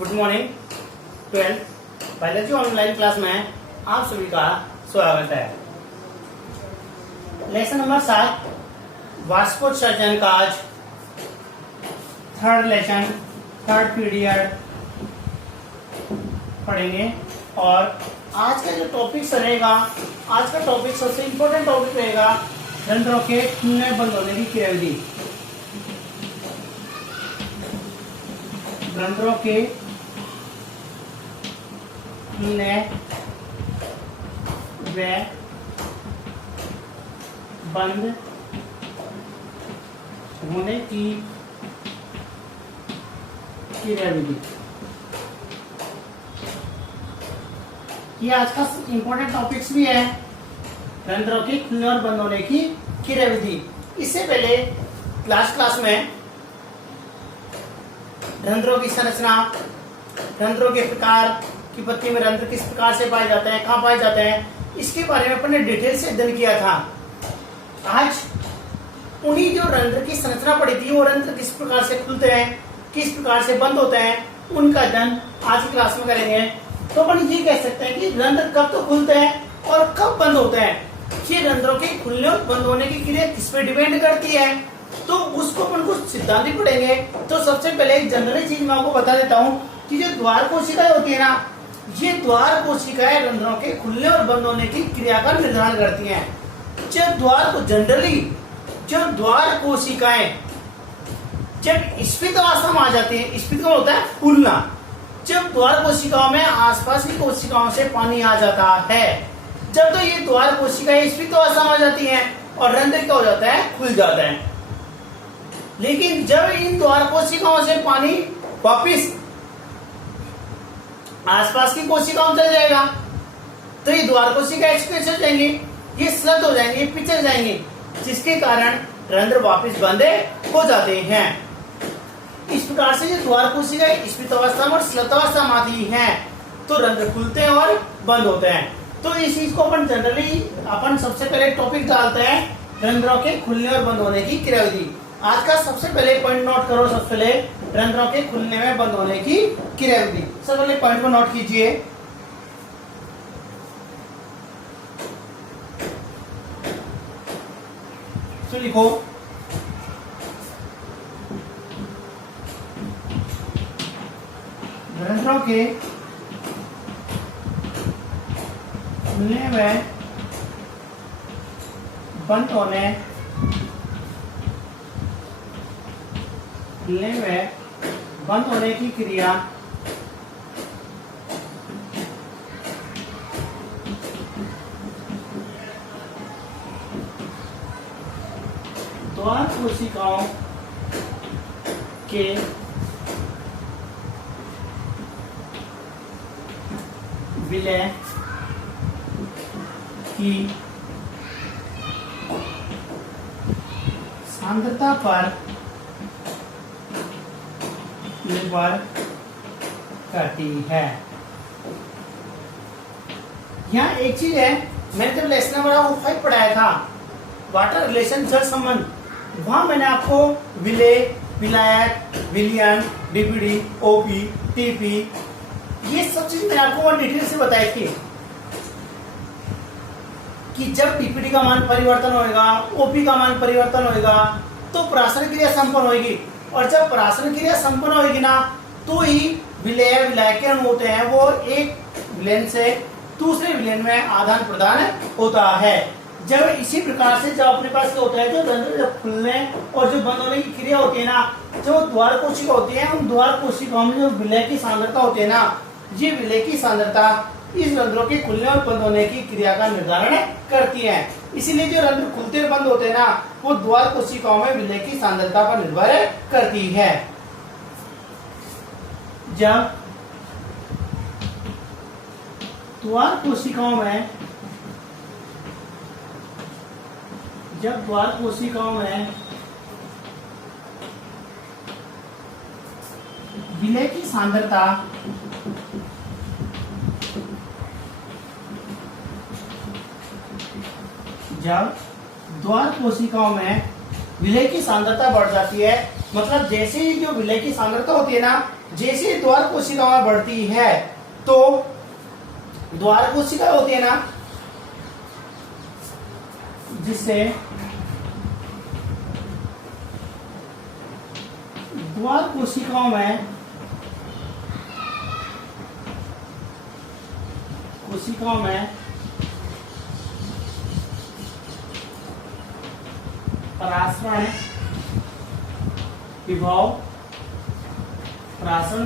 Good morning 12 biology online class में आप सभी का स्वागत है। लेसन नंबर 7 वाष्पोत्सर्जन का आज थर्ड लेसन थर्ड पीरियड पढ़ेंगे। और आज का जो टॉपिक रहेगा, आज का टॉपिक सबसे इम्पोर्टेंट टॉपिक रहेगा रंध्रों के खुलने बंद होने की क्रियाविधि। रंध्रों के खुलने व बंद होने की क्रियाविधि। ये आज का इम्पोर्टेंट टॉपिक्स भी है, रंध्रों के खुलने और बंद होने की क्रियाविधि। इससे पहले क्लास में रंध्रों की संरचना, रंध्रों के प्रकार की पत्ती में रंध्र किस प्रकार से पाए जाते हैं, कहाँ पाए जाते हैं, इसके बारे में अपन ने डिटेल से अध्ययन किया था। आज उन्हीं जो रंध्र की संरचना पड़ी थी, वो रंध्र किस प्रकार से खुलते हैं, किस प्रकार से बंद होते हैं, उनका अध्ययन आज की क्लास में करेंगे। तो अपन ये कह सकते हैं कि रंध्र कब तो खुलते हैं और कब बंद होते हैं। ये रंध्रों के खुलने और बंद होने की क्रिया किस पे डिपेंड करती है, तो उसको अपन कुछ सिद्धांत ही पढ़ेंगे। तो सबसे पहले एक जनरल चीज मैं आपको बता देता हूँ कि जो द्वार कोशिकाएं होती है ना, ये द्वार कोशिकाएं रंध्रों के खुलने और बंद होने की क्रिया का निर्धारण करती हैं। जब द्वार को जनरली जो द्वार कोशिकाएं जब स्फीत अवस्था में आ जाती है, स्फीत का होता है फूलना, जब द्वार कोशिकाओं में आसपास की कोशिकाओं से पानी आ जाता है, जब तो ये द्वार कोशिकाएं स्फीत अवस्था में आ जाती हैं और रंध्र क्या हो जाता है, खुल जाता है। लेकिन जब इन द्वार कोशिकाओं से पानी वापिस आसपास की कोशिकाओं में चल जाएगा, तो ये द्वार कोशिकाएं एक्सप्रेस हो जाएंगी, ये स्लत हो जाएंगी, पिछड़ जाएंगी, जिसके कारण रंध्र वापिस बंद हो जाते हैं। इस प्रकार से ये द्वार कोशिकाएं स्फीत अवस्था में और स्लत अवस्था में आती हैं, तो रंध्र खुलते हैं और बंद होते हैं। तो इस चीज को अपन जनरली अपन सबसे पहले टॉपिक डालते हैं, रंध्रों के खुलने और बंद होने की क्रियाविधि। आज का सबसे पहले पॉइंट नोट करो, सबसे पहले रंध्रों के खुलने में बंद होने की क्रियाविधि। सबसे पहले पॉइंट को नोट कीजिए। तो लिखो रंध्रों के खुलने में बंद होने की क्रिया द्वार कोशिकाओं के विलय की सांद्रता पर निर्भर करती है। यहाँ एक चीज है, मैंने जब लेसन नंबर 5 पढ़ाया था, वाटर रिलेशन जल संबंध, वहां मैंने आपको विलेय, विलायक, विलयन, डीपीडी, ओपी, टीपी, ये सब चीज मैंने आपको डिटेल से बताई थी कि जब टीपीडी का मान परिवर्तन होएगा, ओपी का मान परिवर्तन होएगा, तो परासरण क्रिया संपन्न होगी, और जब परासरण क्रिया संपन्न होगी ना, तो ही विलेय विलायक के अणु होते हैं, वो एक विलेन से दूसरे विलेन में आदान प्रदान होता है। जब इसी प्रकार से जब अपने पास क्या होता है, जो रंध्र जब खुलने और जो बंद होने की क्रिया होती है ना, जो द्वार कोशिका होती है, उन द्वार कोशिकाओं में जो विलेय की सांद्रता होती है ना, ये विलेय की सांद्रता इस रंध्रों के खुलने और बंद होने की क्रिया का निर्धारण करती है। इसीलिए जो रंध्र खुलते और बंद होते हैं ना, वो द्वार कोशिकाओं में विलेय की सांद्रता पर निर्भर करती है। जब द्वार कोशिकाओं में विलेय की सांद्रता जब द्वार कोशिकाओं में विलेय की सांद्रता बढ़ जाती है, मतलब जैसे ही जो विलय की सांद्रता होती है ना, जैसे द्वार कोशिकाएं बढ़ती है तो द्वार कोशिका होती है ना, जिससे द्वार कोशिकाओं में परासरण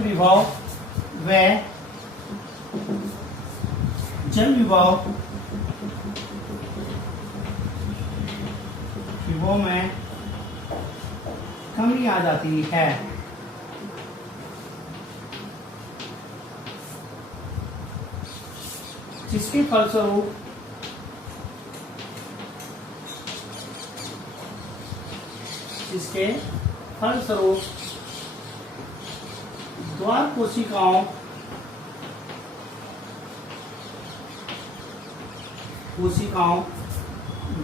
विभव व जल विभव में कमी आ जाती है। जिसके फलस्वरूप द्वार कोशिकाओं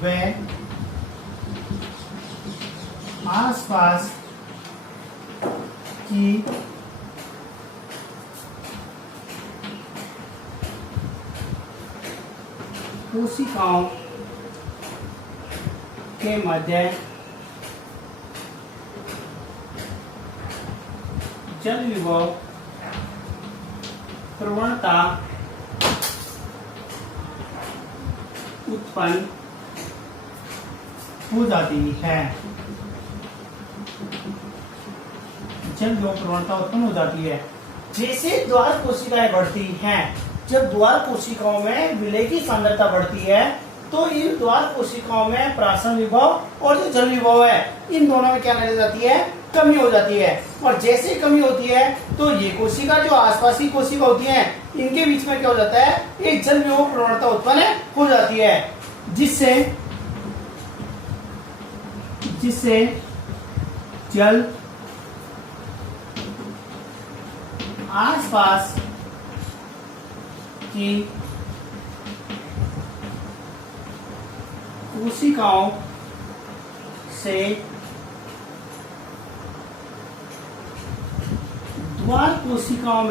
व आसपास की कोशिकाओं के मध्य जल विभव प्रवणता उत्पन्न हो जाती है। जल विभव प्रवणता उत्पन्न हो जाती है। जैसे द्वार कोशिकाएं बढ़ती हैं, जब द्वार कोशिकाओं में विलय की सांद्रता बढ़ती है तो इन द्वार कोशिकाओं में प्राशन विभव और जो जल विभव है, इन दोनों में क्या रह जाती है, कमी हो जाती है। और जैसे कमी होती है तो ये कोशिका जो आसपास की कोशिका होती हैं, इनके बीच में क्या हो जाता है, एक जल विभव प्रवणता उत्पन्न हो जाती है, जिससे जल आसपास की कोशिकाओं से द्वार कोशिकाओं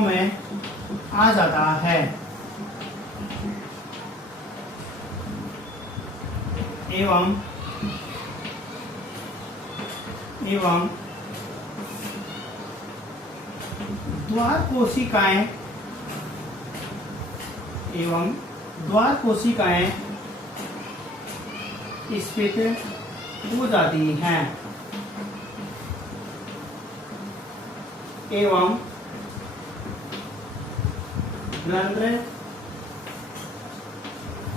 में आ जाता है एवं द्वार कोशिकाएं स्फीत हो जाती हैं एवं रंध्र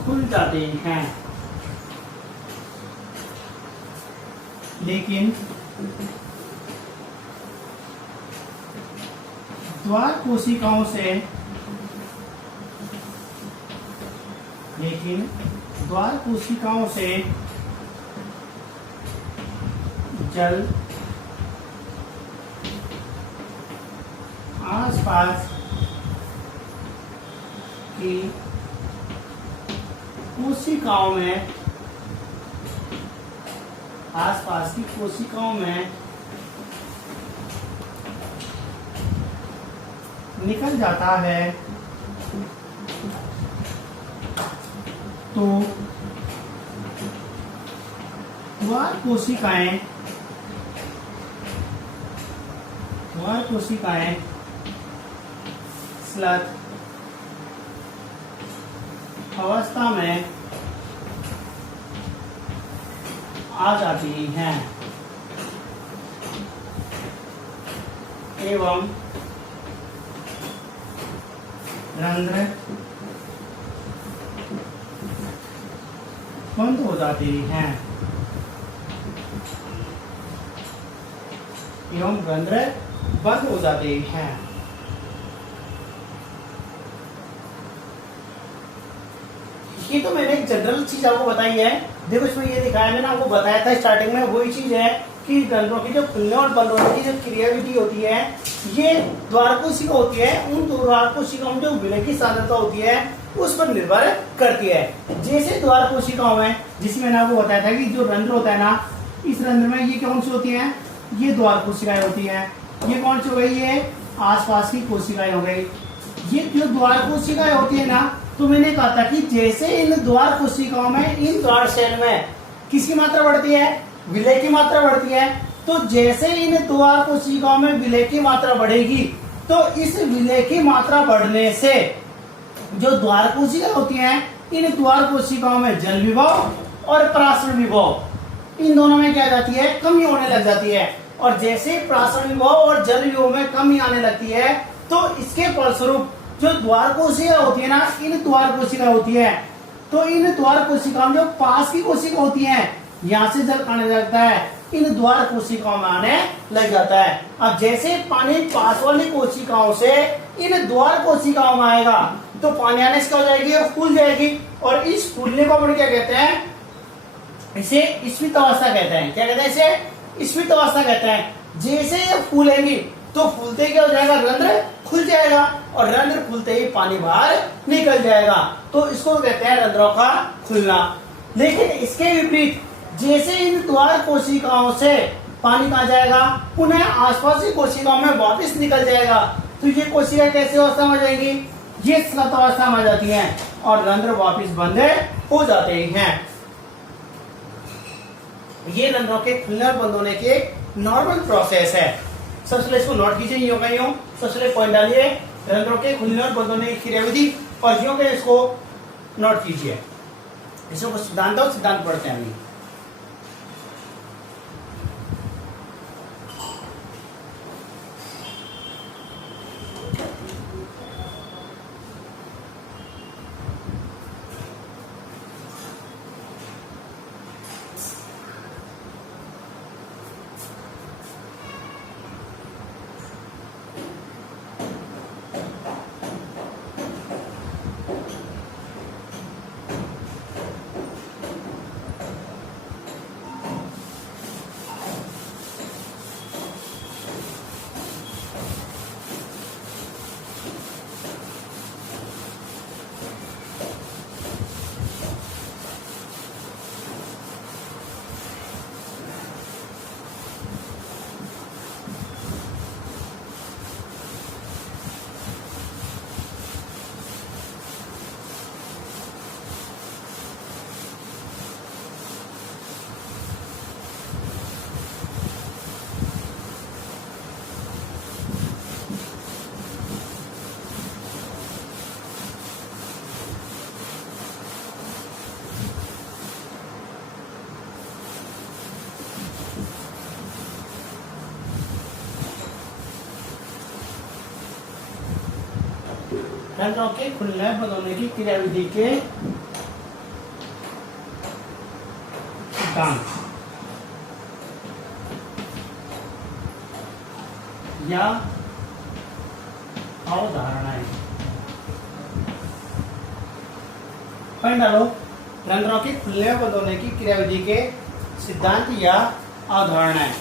खुल जाते हैं। लेकिन द्वार कोशिकाओं से जल आसपास की कोशिकाओं में निकल जाता है तो द्वार कोशिकाएं स्लथ अवस्था में आ जाती हैं एवं रंध्र बंद हो जाती हैं ये तो मैंने एक जनरल चीज आपको बताई है। देखो इसमें ये दिखाया, मैंने आपको बताया था स्टार्टिंग में, वही चीज है कि रंध्रों की जो खुलने और बंद होने की जो क्रियाविधि होती है, ये द्वार कोशिका होती है। उन द्वार कोशिकाओं में जो विलय की सांद्रता होती है उस पर निर्भर करती है। जैसे द्वार कोशिकाओं में, जिसमें मैंने आपको बताया था कि जो रंध्र होता है ना, इस रंध्र में ये कौन सी होती है, ये द्वार कोशिकाएं होती हैं। ये कौन सी हो गई, ये आसपास की कोशिकाएं हो गई। ये जो द्वार कोशिकाएं होती है ना, तो मैंने कहा था कि जैसे इन द्वार कोशिकाओं में, इन द्वार सेल में किसकी मात्रा बढ़ती है, विलय की मात्रा बढ़ती है। तो जैसे इन द्वार कोशिकाओं में विलय की मात्रा बढ़ेगी, तो इस विलय की मात्रा बढ़ने से जो द्वार कोशिकाएं होती हैं, इन द्वार कोशिकाओं में जल विभव और पराशरण विभव, इन दोनों में क्या जाती है, कमी होने लग जाती है। और जैसे पराशरण विभव और जल विभव में कमी आने लगती है, तो इसके फलस्वरूप जो द्वार कोशिका होती है ना, इन द्वार कोशिका होती है, तो इन द्वार कोशिकाओं जो पास की कोशिका होती है, यहाँ से जल आने लगता है, इन द्वार कोशिकाओं में आने लग जाता है। अब जैसे पानी पास वाली कोशिकाओं से इन द्वार कोशिकाओं में आएगा, तो पानी आने से क्या हो जाएगी, फूल जाएगी। और इस फूलने को अपन क्या कहते हैं, इसे स्फीत अवस्था कहते हैं। क्या कहते हैं, इसे स्फीत अवस्था कहते हैं। जैसे ये फूलेंगी, तो फूलते क्या हो जाएगा, रंध्र खुल जाएगा, और रंध्र खुलते ही पानी बाहर निकल जाएगा। तो इसको कहते हैं रंध्रों का खुलना। लेकिन इसके विपरीत, जैसे इन द्वार कोशिकाओं से पानी कहाँ जाएगा, पुनः आसपास की कोशिकाओं में वापस निकल जाएगा, तो ये कोशिका कैसी अवस्था में जाएंगी, ये स्फीत अवस्था में जाती हैं, और रंध्र वापस बंद हो जाते हैं। ये रंध्रों के खुलने और बंद होने की एक नॉर्मल प्रोसेस है। सबसे पहले इसको नोट कीजिए, यूं का यूं। सबसे पहले पॉइंट डालिए, रंध्रों के खुलने और बंद होने की क्रियाविधि, और यूं के इसको नोट कीजिए। इसको सिद्धांत और सिद्धांत पढ़ते हैं अभी। रंध्रों के खुलने बंद होने की क्रियाविधि के सिद्धांत या अवधारणाएं। पॉइंट डालो, रंध्रों के खुलने बंद होने की क्रियाविधि के सिद्धांत या अवधारणाएं।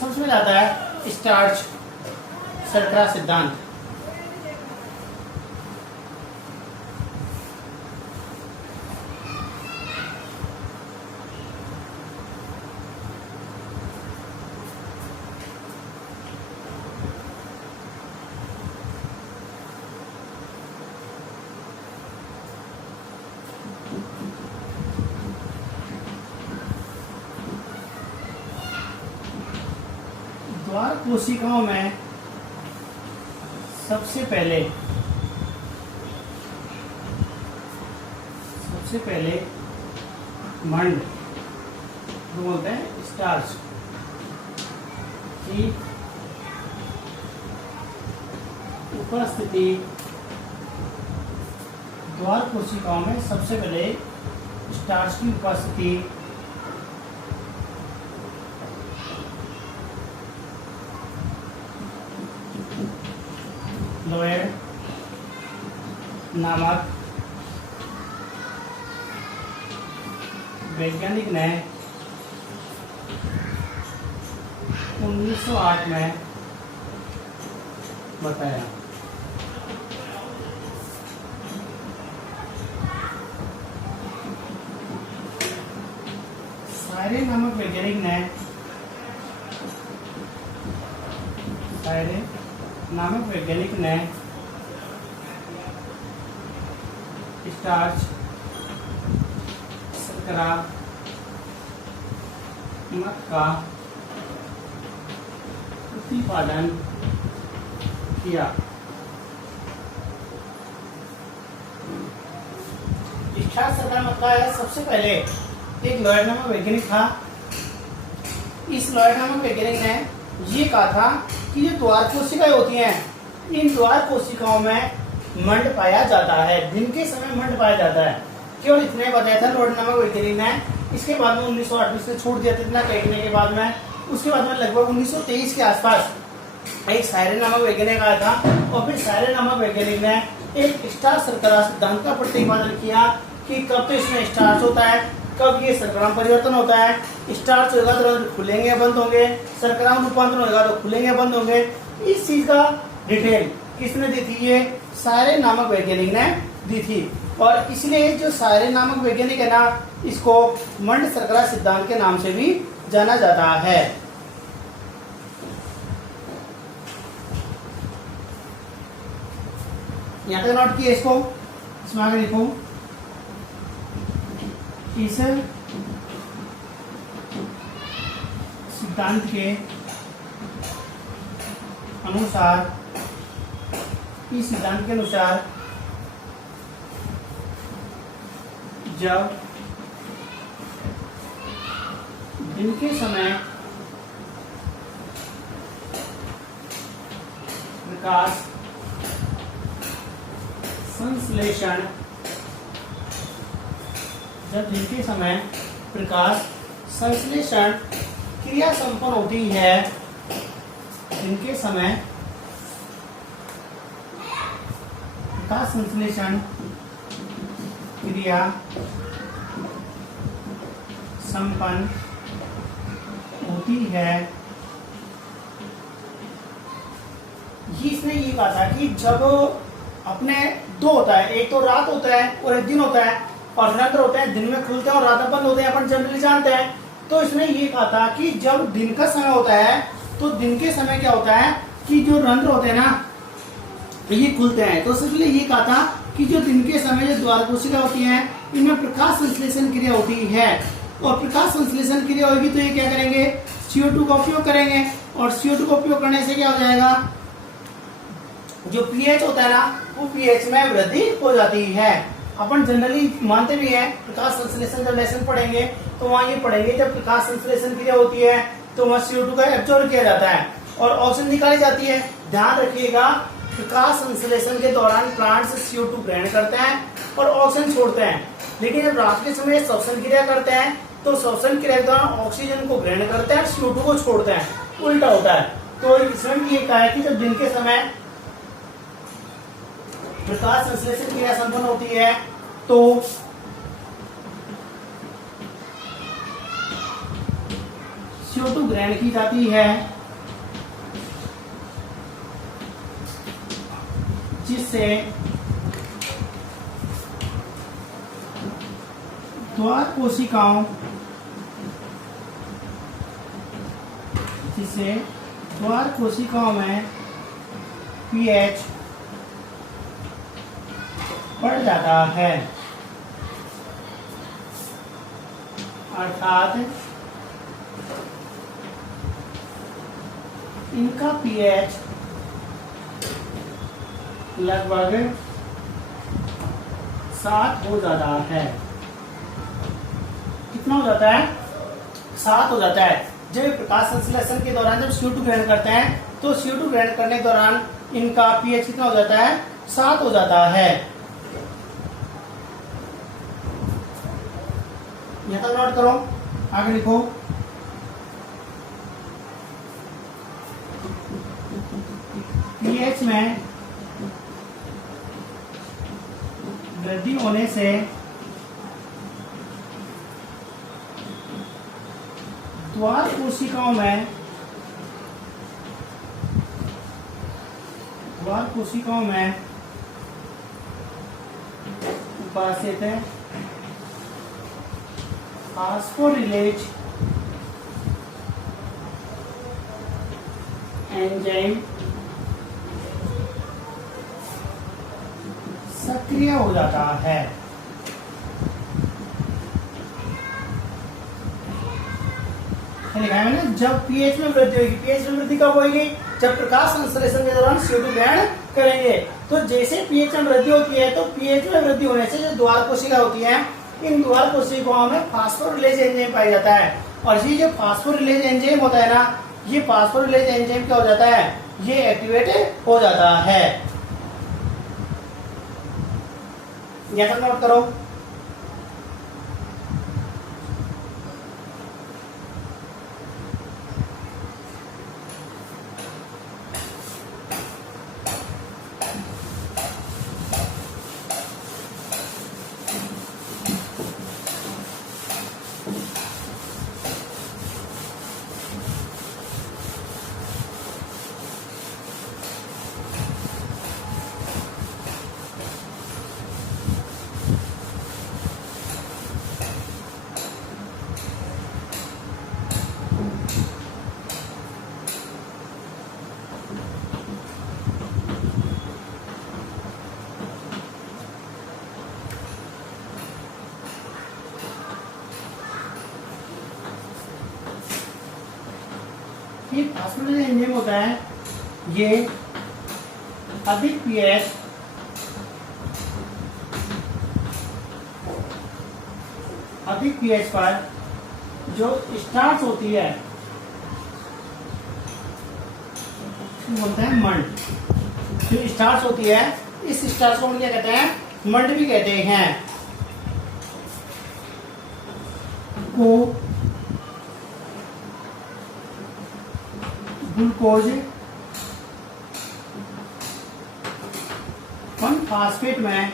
सबसे पहले आता है स्टार्च शर्करा सिद्धांत। द्वार कोशिकाओं में सबसे पहले मंड बोलते हैं स्टार्च की उपस्थिति द्वार कोशिकाओं में सबसे पहले स्टार्च की उपस्थिति लोएड नामक वैज्ञानिक ने 1908 में बताया। सायरे नामक वैज्ञानिक ने स्टार्च शर्करा का उत्पादन किया। स्टार्च शर्करा का सबसे पहले एक लॉयड नामक वैज्ञानिक था। इस लॉयड नामक वैज्ञानिक ने ये कहा था कि ये द्वार कोशिकाएं होती हैं, इन द्वार कोशिकाओं में मंड पाया जाता है, दिन के समय मंड पाया जाता है। केवल इतने बताया था लॉयड नामक वैज्ञानिक ने। इसके बाद में 1908 से छोड़ दिया था इतना कहने के बाद में। उसके बाद में लगभग 1923 के आसपास एक सायरे नामक वैज्ञानिक आया था और फिर सायरे नामक वैज्ञानिक ने एक स्टार्च शर्करा सिद्धांत का प्रतिपादन किया कि कब तो इसमें स्टार्च होता है, कब ये शर्करा में परिवर्तन होता है। स्टार्च होगा तो खुलेंगे या बंद होंगे, शर्करा में रूपांतरण होगा तो खुलेंगे या बंद होंगे। इस चीज का डिटेल किसने दी थी? ये सायरे नामक वैज्ञानिक ने दी थी। और इसलिए जो सायरे नामक वैज्ञानिक है ना, इसको मंड शर्करा सिद्धांत के नाम से भी जाना जाता है। यहाँ तक नोट किए इसको, इसमें आगे लिखो। इस सिद्धांत के अनुसार जब दिन के समय प्रकाश संश्लेषण क्रिया संपन्न होती है, दिन के समय प्रकाश संश्लेषण क्रिया संपन्न होती है। इसने ये कहा था कि जब अपने दो होता है, एक तो रात होता है और एक दिन होता है, और रंध्र होते हैं दिन में खुलते हैं और रात में बंद होते हैं, अपन जनरली जानते हैं। तो इसने ये कहा था कि जब दिन का समय होता है तो दिन के समय क्या होता है कि जो रंध्र होते हैं ना ये खुलते हैं। तो सबसे पहले ये कहा था कि जो दिन के समय जो द्वार कोशिका होती हैं इनमें प्रकाश संश्लेषण क्रिया होती है, और प्रकाश संश्लेषण क्रिया होगी तो ये क्या करेंगे? CO2 का उपयोग करेंगे, और CO2 का उपयोग करने से क्या हो जाएगा? जो pH होता है ना वो pH में वृद्धि हो जाती है। अपन जनरली मानते भी हैं, प्रकाश संश्लेषण जब लेसन पढ़ेंगे तो वहाँ ये पढ़ेंगे जब प्रकाश संश्लेषण क्रिया होती है तो वहाँ CO2 का एब्जॉर्ब किया जाता है और ऑक्सीजन निकाली जाती है। ध्यान रखिएगा, प्रकाश संश्लेषण के दौरान प्लांट्स CO2 ग्रहण करते हैं और ऑक्सीजन छोड़ते हैं, लेकिन जब रात के समय श्वसन क्रिया करते हैं तो श्वसन क्रिया के दौरान ऑक्सीजन को ग्रहण करते हैं, CO2 को छोड़ते हैं, उल्टा होता है। तो इसमें ये कहा है कि जब दिन के समय प्रकाश संश्लेषण क्रिया संपन्न होती है तो CO2 ग्रहण की जाती है, जिससे द्वार कोशिकाओं में pH बढ़ जाता है, अर्थात इनका pH लगभग 7 हो जाता है। कितना हो जाता है? 7 हो जाता है। जब ये प्रकाश संश्लेषण के दौरान जब CO2 ग्रहण करते हैं तो CO2 ग्रहण करने के दौरान इनका pH कितना हो जाता है, 7 हो जाता है। यहां तक नोट करो, आगे लिखो। pH में वृद्धि होने से द्वार कोशिकाओं में उपस्थित फास्फोरिलेज एंजाइम सक्रिय हो जाता है। लिखा है मैंने, जब pH में वृद्धि होगी। pH में वृद्धि कब होगी, जब प्रकाश संश्लेषण के दौरान CO2 ग्रहण करेंगे। तो जैसे pH में वृद्धि होती है तो pH में वृद्धि होने से जो द्वार कोशिका होती है, इन द्वार कोशिकाओं में फास्फोरिलेज एंजाइम पाया जाता है। और ये जो फास्फोरिलेज एंजाइम होता है ना, ये फास्फोरिलेज एंजाइम क्या हो जाता है, ये एक्टिवेट हो जाता है। यह नोट करो। ये फास्फोरिलेज एंजाइम होता है, ये अधिक pH पर जो स्टार्च होती है बोलते हैं मंड। जो स्टार्च होती है, इस स्टार्च को हम क्या कहते हैं, मंड भी कहते हैं। को ग्लूकोज 1-फास्फेट में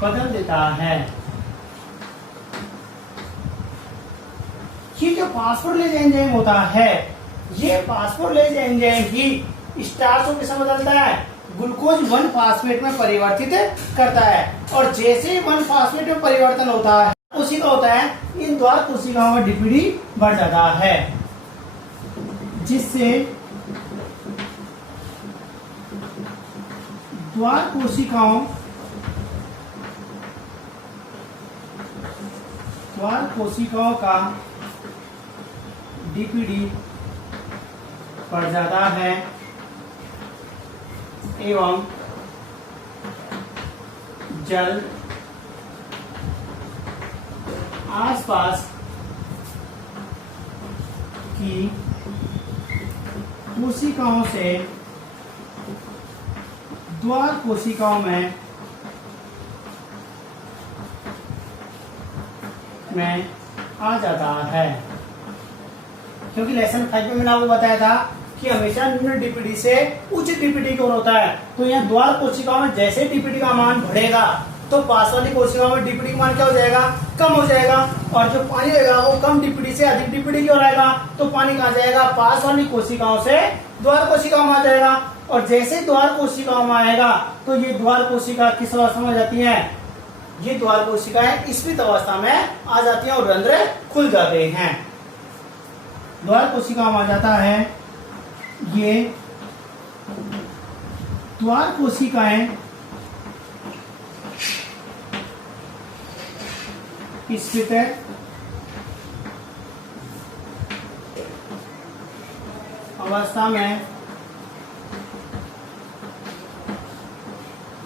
बदल देता है। ये जो फास्फोरिलेज एंजाइम होता है, ये फास्फोरिलेज एंजाइम ही स्टार्च को किसमें बदलता है, ग्लूकोज 1-फास्फेट में परिवर्तित करता है। और जैसे 1-फास्फेट में परिवर्तन होता है, उसी का होता है, इन द्वार कोशिकाओं में डीपीडी बढ़ जाता है, जिससे द्वार कोशिकाओं का डीपीडी बढ़ जाता है एवं जल आसपास की कोशिकाओं से द्वार कोशिकाओं में आ जाता है। क्योंकि लेसन 5 में मैंने आपको बताया था कि हमेशा निम्न डीपीडी से उच्च डीपीडी की ओर होता है। तो यहाँ द्वार कोशिकाओं में जैसे डीपीडी का मान बढ़ेगा तो पास वाली कोशिकाओं में डीपीडी का मान क्या हो जाएगा, कम हो जाएगा। और जो पानी रहेगा वो कम डीपीडी से अधिक डीपीडी की ओर आएगा, तो पानी कहाँ जाएगा, पास वाली कोशिकाओं से द्वार कोशिकाओं में आ जाएगा। और जैसे द्वार कोशिकाओं में आएगा तो ये द्वार कोशिका किस अवस्था में आ जाती है, ये द्वार कोशिकाएं स्फीत अवस्था में आ जाती हैं और रंध्र खुल जाते हैं। द्वार कोशिकाओं में आ जाता है, ये द्वार कोशिकाएं स्फीत अवस्था में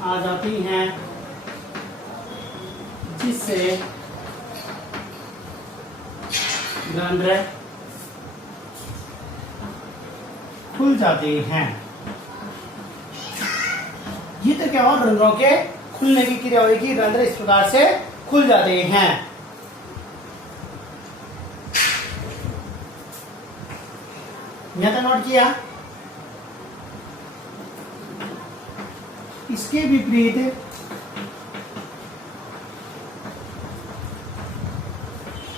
आ जाती हैं, जिससे रंध्र खुल जाते हैं। ये तो क्या हुआ, रंध्रों के खुलने की क्रिया हुई कि रंध्र इस प्रकार से खुल जाते हैं। यहां तक नोट किया। इसके विपरीत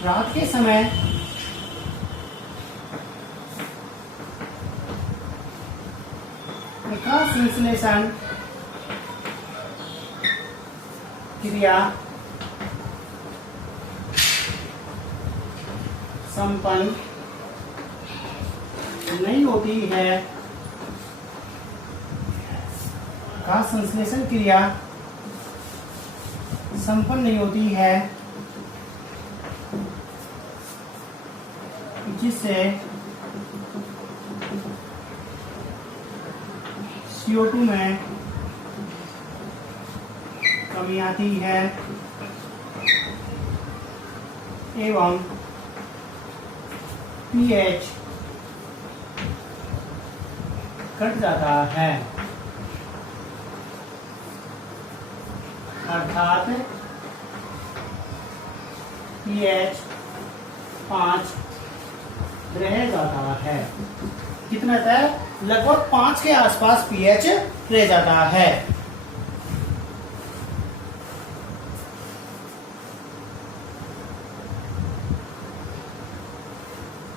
रात के समय प्रकाश संश्लेषण क्रिया संपन्न नहीं होती है। प्रकाश संश्लेषण क्रिया संपन्न नहीं होती है, जिससे CO2 में कमी आती है एवं pH घट जाता है। अर्थात pH 5 रह जाता है। कितना रहता है? लगभग 5 के आसपास pH रह जाता है।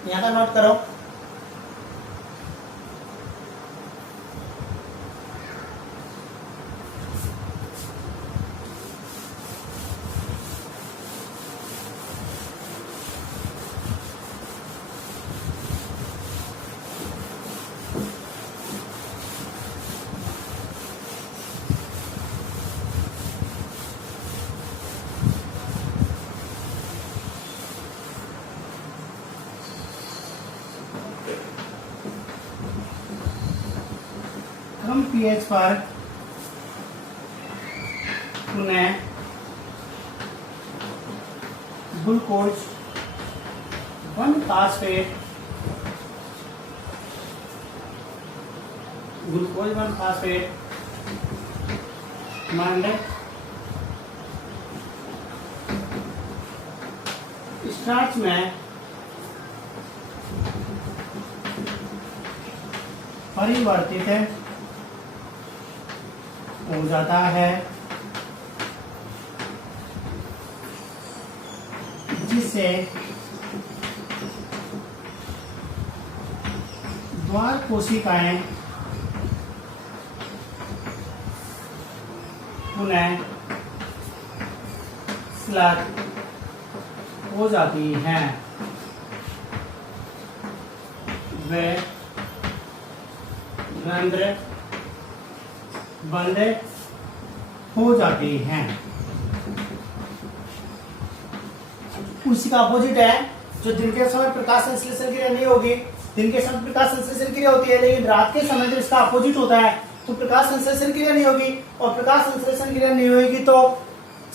यहां का नोट करो। कम pH पर पुनः ग्लूकोज 1 फास्फेट मंड स्टार्च में परिवर्तित हो जाता है, जिससे द्वार कोशिकाएं पुनः स्लग हो जाती हैं। वे रंध्र बंद हो जाती हैं। उसी का अपोजिट है, जो दिन के समय प्रकाश संश्लेषण क्रिया नहीं होगी, दिन के समय प्रकाश संश्लेषण क्रिया होती है, लेकिन रात के समय जब इसका अपोजिट होता है तो प्रकाश संश्लेषण क्रिया नहीं होगी, और प्रकाश संश्लेषण क्रिया नहीं होगी तो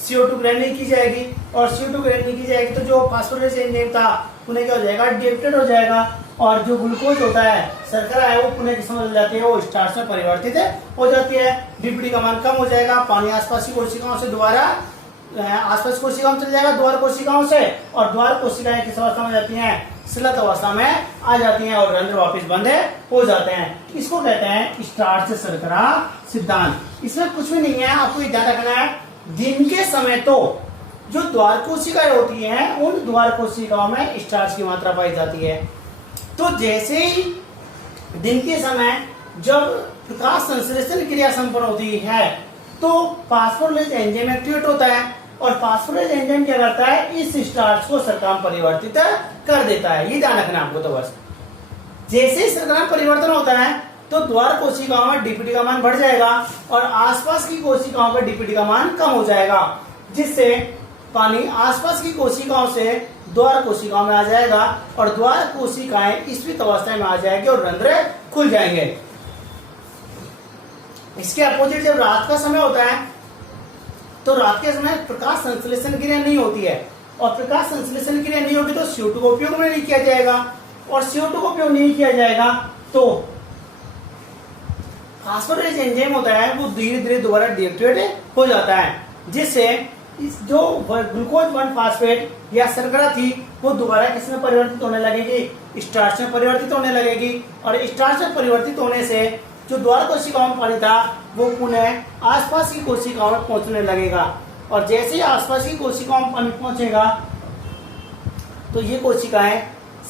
CO2 ग्रहण नहीं की जाएगी, और CO2 ग्रहण नहीं की जाएगी तो जो फास्फोरेस एंजाइम था पुनः क्या हो जाएगा, डिएक्टेड हो जाएगा, और जो ग्लूकोज होता है, शर्करा है, वो पुनः किस में जाती है, वो स्टार्च में परिवर्तित हो जाती है। डीपीटी का मान कम हो जाएगा, पानी आसपास की कोशिकाओं से दोबारा आसपास कोशिकाओं में चल जाएगा, द्वार कोशिकाओं से, और द्वार कोशिकाएं किस अवस्था में जाती हैं, स्लत अवस्था में आ जाती हैं, और रंध्र वापिस बंद हो जाते हैं। इसको कहते हैं स्टार्च शर्करा सिद्धांत। इसमें कुछ भी नहीं है, आपको ये ध्यान रखना है, दिन के समय तो जो द्वार कोशिकाएं होती हैं, उन द्वार कोशिकाओं में स्टार्च की मात्रा पाई जाती है। तो जैसे ही दिन के समय जब प्रकाश संश्लेषण क्रिया संपन्न होती है तो फास्फोरेज एंजाइम एक्टिवेट होता है, और फास्फोरेज एंजाइम क्या करता है, इस स्टार्च को शर्करा में परिवर्तित कर देता है। ये ध्यान रखना आपको। तो बस जैसे ही शर्करा में परिवर्तन होता है तो द्वार कोशिकाओं में डीपीटी का मान बढ़ जाएगा, और आसपास की कोशिकाओं पर डीपीटी का मान कम हो जाएगा, जिससे पानी आसपास की कोशिकाओं से द्वार कोशिकाओं में आ जाएगा, और द्वार कोशिकाएं स्फीत अवस्था में आ जाएगी और रंध्र खुल जाएंगे। इसके अपोजिट जब रात का समय होता है तो रात के समय प्रकाश संश्लेषण क्रिया नहीं होती है, और प्रकाश संश्लेषण क्रिया नहीं होगी तो CO2 का उपयोग नहीं किया जाएगा, और CO2 का उपयोग नहीं किया जाएगा तो फास्फोरेज एंजाइम होता है वो धीरे धीरे दोबारा डीएक्टिवेट हो जाता है, जिससे इस जो ग्लूकोज 1 फास्फेट या शर्करा थी वो दोबारा किसमें परिवर्तित होने लगेगी, स्टार्च में परिवर्तित होने लगेगी, और स्टार्च में परिवर्तित होने से जो द्वार कोशिकाओं में पानी था वो पुनः आसपास की कोशिकाओं में पहुंचने लगेगा, और जैसे ही आसपास की कोशिकाओं में पानी पहुंचेगा तो ये कोशिकाएं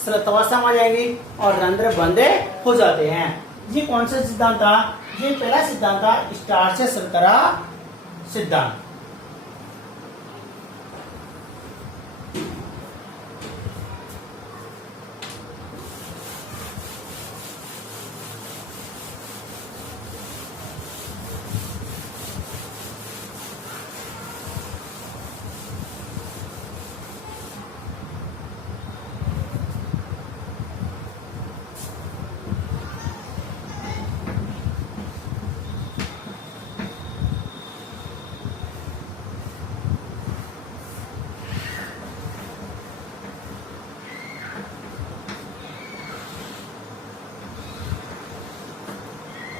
स्रवतवासा में आ जाएंगी और रंध्र बंदे हो जाते हैं। ये कौन सा सिद्धांत था? ये पहला सिद्धांत था स्टार्च शर्करा सिद्धांत।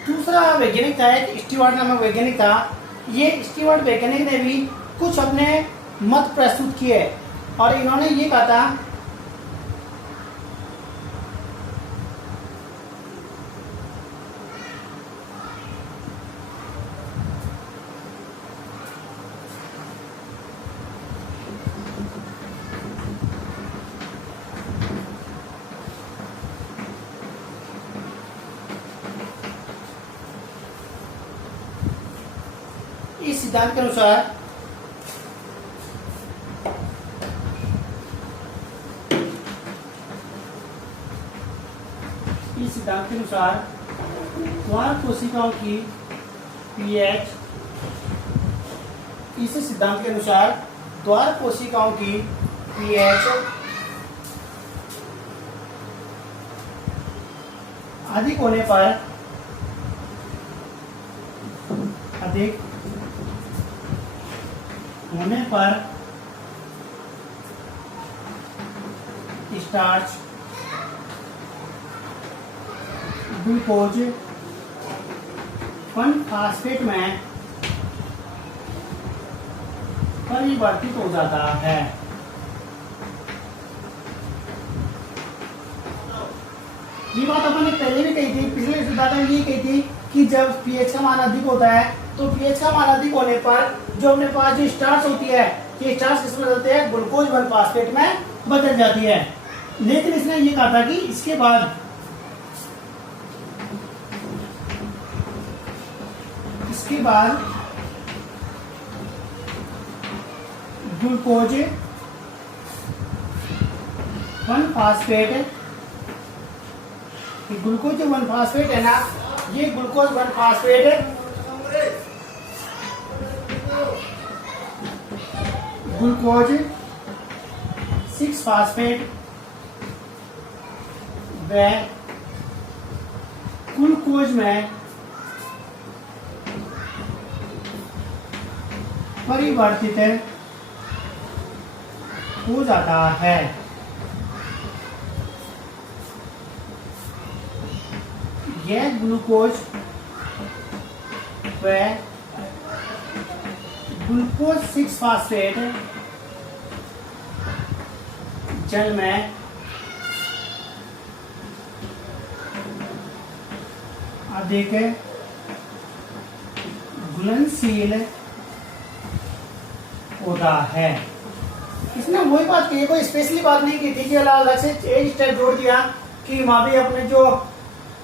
दूसरा वैज्ञानिक था, एक स्टीवर्ट नामक वैज्ञानिक था। ये स्टीवर्ट वैज्ञानिक ने भी कुछ अपने मत प्रस्तुत किए और इन्होंने ये कहा था इस सिद्धांत के अनुसार द्वार कोशिकाओं की पीएच इस सिद्धांत के अनुसार द्वार कोशिकाओं की पीएच अधिक होने पर स्टार्च ग्लूकोज 1 फास्फेट में परिवर्तित हो जाता है। ये बात अपन ने पहले भी कही थी, पिछले सिद्धांत में ये कही थी कि जब पीएच का मान अधिक होता है तो पीएच का मान अधिक होने पर जो अपने पास जो स्टार्च होती है ये स्टार्च किसमें बदलते हैं, ग्लूकोज 1 फास्फेट में बदल जाती है। लेकिन इसने ये कहा था कि इसके बाद ग्लूकोज 1 फास्फेट है ना, ये ग्लूकोज 1 फास्फेट ग्लूकोज 6 फास्फेट व ग्लूकोज में परिवर्तित हो जाता है। यह ग्लूकोज व ग्लूकोज 6 फास्फेट जल में अधिक घुलनशील होता है। इसने वही बात की, कोई स्पेशली बात नहीं की थी कि अलग से एक स्टेप जोड़ दिया कि वहां भी अपने जो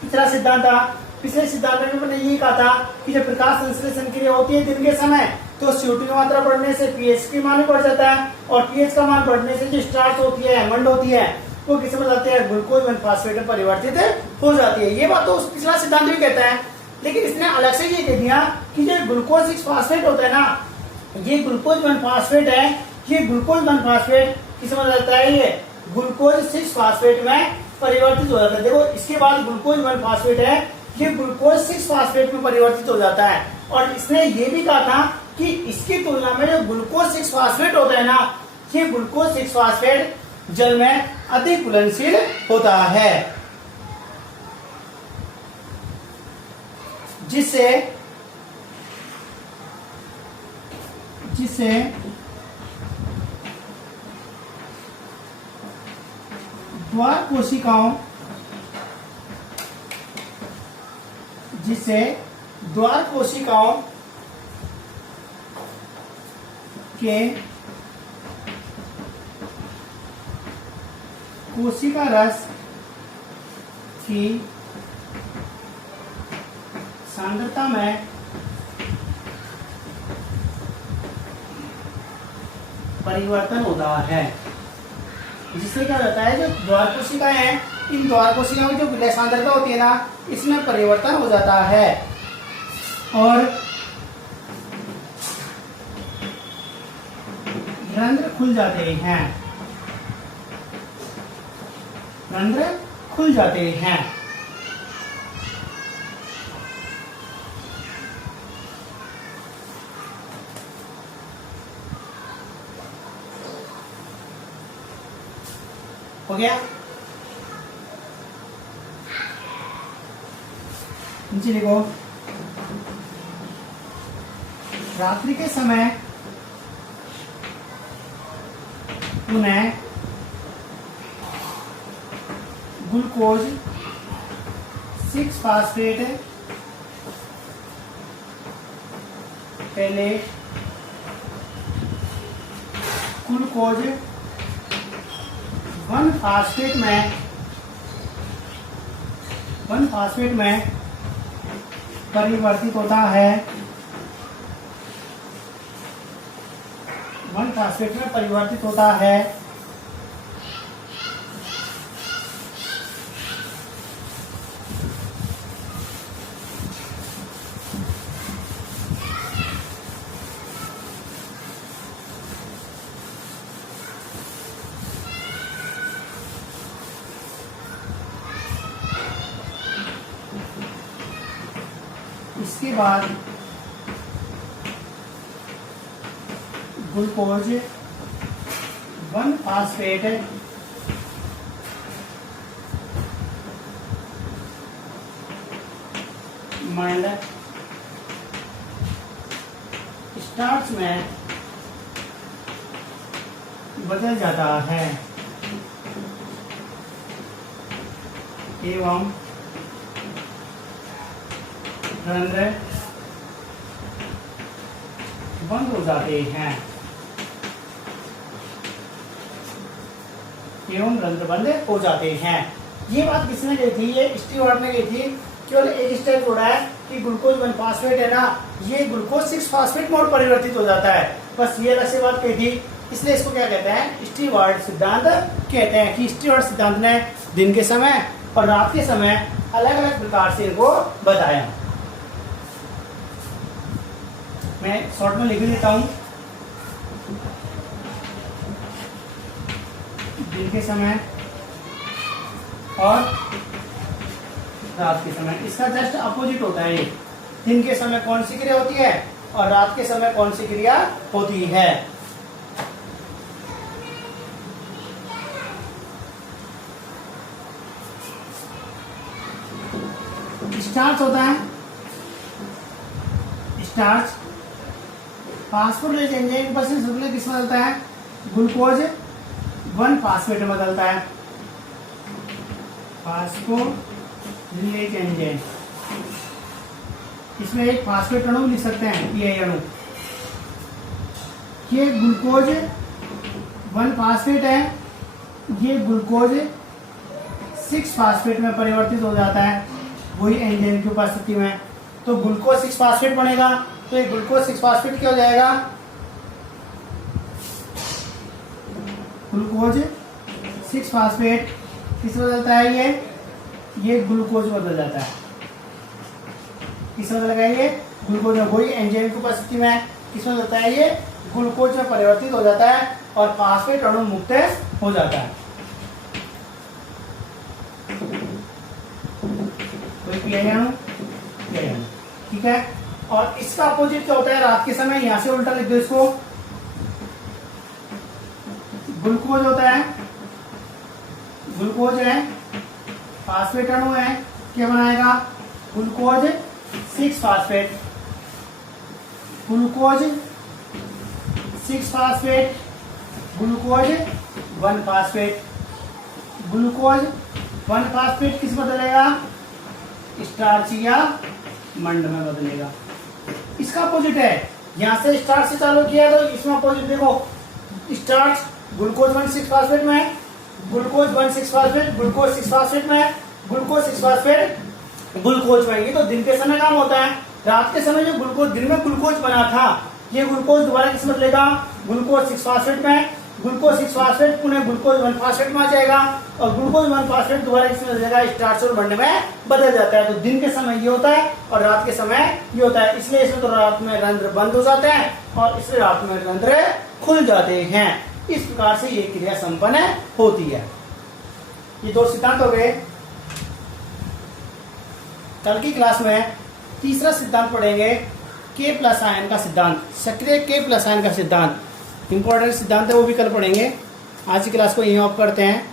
पिछला सिद्धांत था, पिछले सिद्धांत में मैंने यही कहा था कि जब प्रकाश संश्लेषण क्रिया होती है दिन के समय तो CO2 की मात्रा बढ़ने से पीएच की मान बढ़ जाता है, और पीएच का मान बढ़ने से जो स्टार्च होती है, एमंड होती है, वो किस में जाते हैं, ग्लूकोज 1 फास्फेट में परिवर्तित हो जाती है। ये बात तो पिछला सिद्धांत भी कहता है, लेकिन इसने अलग से ये कह दिया कि जो ग्लूकोज 6 फास्फेट होता है ना, ये ग्लूकोज 1 फास्फेट है, ये ग्लूकोज 1 फास्फेट किस में जाता है, ये ग्लूकोज 6 फास्फेट में परिवर्तित हो जाता है। देखो इसके बाद ग्लूकोज 1 फास्फेट है, ये ग्लूकोज 6 फास्फेट में परिवर्तित हो जाता है। और इसने ये भी कहा था कि इसकी तुलना में जो ग्लूकोज 6 फास्फेट होता है ना, ये ग्लूकोज 6 फास्फेट जल में अधिक घुलनशील होता है, जिससे द्वार कोशिकाओं के कोशिका रस की सांद्रता में परिवर्तन होता है, जिससे क्या होता है, जो द्वार कोशिकाएं हैं, इन द्वार कोशिकाओं की जो विलय सांद्रता होती है ना, इसमें परिवर्तन हो जाता है और रंध्र खुल जाते हैं, हो गया। नीचे लिखो, रात्रि के समय उन्हें ग्लूकोज 6 फास्फेट पहले ग्लूकोज 1 फास्फेट में परिवर्तित होता है, 1 फास्फेट में परिवर्तित होता है इसके बाद ग्लूकोज 1 फास्फेट माइंड स्टार्च में बदल जाता है एवं रंध्र बंद हो जाते हैं, ये बात किसने कही थी? ये स्टीवर्ट ने कही थी। केवल एक स्टेप जोड़ा है कि ग्लूकोज 1 फास्फेट है ना, ये ग्लूकोज 6 फास्फेट मोड परिवर्तित हो जाता है, बस ये अलग से बात कही थी। इसलिए इसको क्या कहते हैं? स्टीवर्ट सिद्धांत कहते हैं कि स्टीवर्ट सिद्धांत ने दिन के समय और रात के समय अलग अलग प्रकार से इनको बताया। मैं शॉर्ट में लिख देता हूं, दिन के समय और रात के समय, इसका जस्ट अपोजिट होता है। दिन के समय कौन सी क्रिया होती है और रात के समय कौन सी क्रिया होती है। स्टार्च होता है, स्टार्च फास्फोरिलेज एंजाइम पर से किसमें बदलता है? ग्लूकोज 1 फास्फेट में बदलता है, फास्फोरिलेज एंजाइम। इसमें एक फास्फेट अणु लिख सकते हैं, ये अणु, ये ग्लूकोज 1 फास्फेट है, ये ग्लूकोज 6 फास्फेट में परिवर्तित हो जाता है वही एंजाइम की उपस्थिति में। तो ग्लूकोज 6 फास्फेट बनेगा, तो ये ग्लूकोज 6 फास्फेट क्या हो जाएगा? ग्लूकोज 6 फास्फेट किस बदलता है? ये ग्लूकोज बदल जाता है। किस बदल गया? ये ग्लूकोज में, वही एंजाइम की उपस्थिति में किस बदलता है? ये ग्लूकोज में परिवर्तित हो जाता है और फास्फेट अणु मुक्त हो जाता है। ठीक है। और इसका अपोजिट क्या होता है? रात के समय, यहां से उल्टा लिख दो इसको, ग्लूकोज होता है, ग्लूकोज है, फास्फेट अणु है, क्या बनाएगा? Glucose 6 phosphate, glucose 6 phosphate, glucose 1 phosphate. Glucose 1 phosphate किस बदलेगा? स्टार्च या मंड में बदलेगा। इसका अपोजिट है, यहां से स्टार्च से चालू किया तो इसमें अपोजिट देखो, स्टार्च ग्लूकोज 1 6 फास्फेट में है, ग्लूकोज 1 6 फास्फेट, ग्लूकोज 6 फास्फेट में है, ग्लूकोज 6 फास्फेट ग्लूकोज में। ये तो दिन के समय काम होता है। रात के समय जो ग्लूकोज दिन में ग्लूकोज बना था, ये ग्लूकोज दोबारा किस बदलेगा? ग्लूकोज 6 फास्फेट में, ग्लूकोज 6 फास्फेट पुनः ग्लूकोज 1 फास्फेट में आ जाएगा और ग्लूकोज 1 फास्फेट दोबारा किस में बदलेगा? स्टार्च और मंड में बदल जाता है। तो दिन के समय ये होता है और रात के समय ये होता है, इसलिए इसमें तो रात में रंध्र बंद हो जाते हैं और इसलिए रात में रंध्र खुल जाते हैं। इस प्रकार से ये क्रिया संपन्न होती है। ये 2 सिद्धांत हो गए। कल की क्लास में तीसरा सिद्धांत पढ़ेंगे, K प्लस आयन का सिद्धांत, सक्रिय K प्लस आयन का सिद्धांत। इंपॉर्टेंट सिद्धांत है, वो भी कल पढ़ेंगे। आज की क्लास को यहीं ऑफ करते हैं।